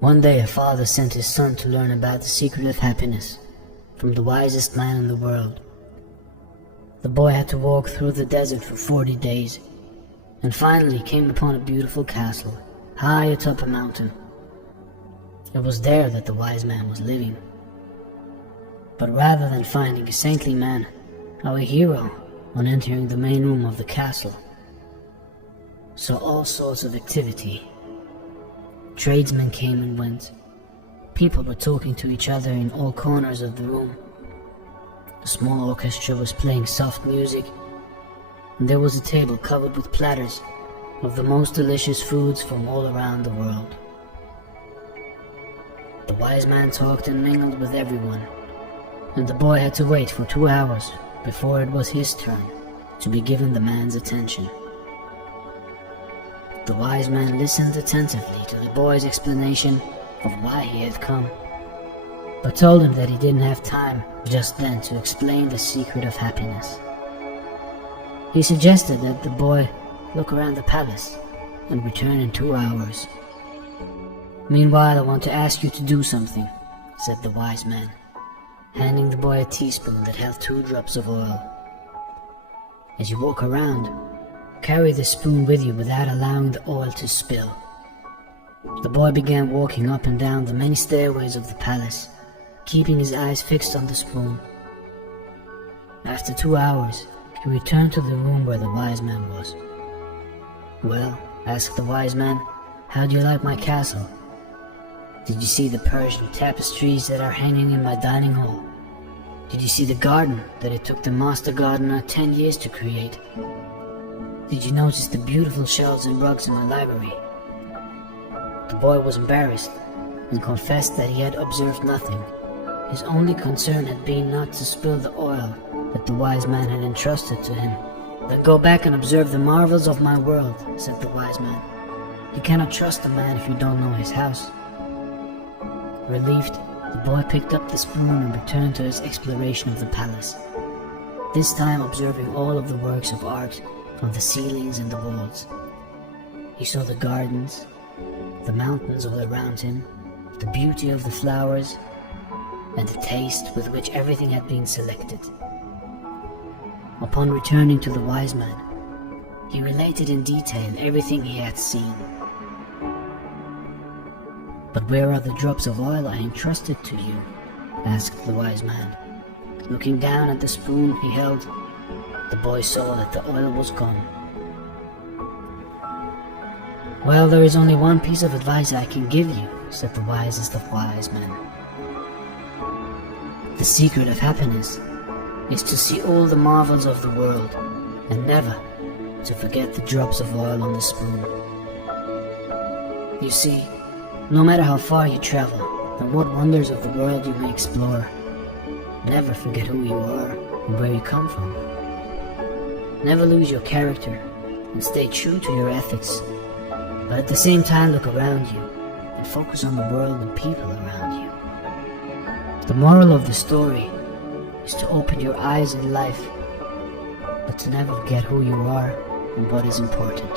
One day a father sent his son to learn about the secret of happiness from the wisest man in the world. The boy had to walk through the desert for 40 days, and finally came upon a beautiful castle, high atop a mountain. It was there that the wise man was living. But rather than finding a saintly man, our hero, on entering the main room of the castle, saw all sorts of activity. Tradesmen came and went. People were talking to each other in all corners of the room. A small orchestra was playing soft music, and there was a table covered with platters of the most delicious foods from all around the world. The wise man talked and mingled with everyone, and the boy had to wait for 2 hours before it was his turn to be given the man's attention. The wise man listened attentively to the boy's explanation of why he had come, but told him that he didn't have time just then to explain the secret of happiness. He suggested that the boy look around the palace and return in 2 hours. "Meanwhile, I want to ask you to do something," said the wise man, handing the boy a teaspoon that held 2 drops of oil. "As you walk around, carry the spoon with you without allowing the oil to spill." The boy began walking up and down the many stairways of the palace, keeping his eyes fixed on the spoon. After 2 hours, he returned to the room where the wise man was. "Well," asked the wise man, "how do you like my castle? Did you see the Persian tapestries that are hanging in my dining hall? Did you see the garden that it took the master gardener 10 years to create? Did you notice the beautiful shelves and rugs in my library?" The boy was embarrassed and confessed that he had observed nothing. His only concern had been not to spill the oil that the wise man had entrusted to him. "Then go back and observe the marvels of my world," said the wise man. "You cannot trust a man if you don't know his house." Relieved, the boy picked up the spoon and returned to his exploration of the palace, this time observing all of the works of art from the ceilings and the walls. He saw the gardens, the mountains all around him, the beauty of the flowers, and the taste with which everything had been selected. Upon returning to the wise man, he related in detail everything he had seen. "But where are the drops of oil I entrusted to you?" asked the wise man. Looking down at the spoon he held, the boy saw that the oil was gone. "Well, there is only one piece of advice I can give you," said the wisest of wise men. "The secret of happiness is to see all the marvels of the world, and never to forget the drops of oil on the spoon. You see, no matter how far you travel, and what wonders of the world you may explore, never forget who you are and where you come from. Never lose your character, and stay true to your ethics, but at the same time look around you, and focus on the world and people around you. The moral of the story is to open your eyes in life, but to never forget who you are and what is important."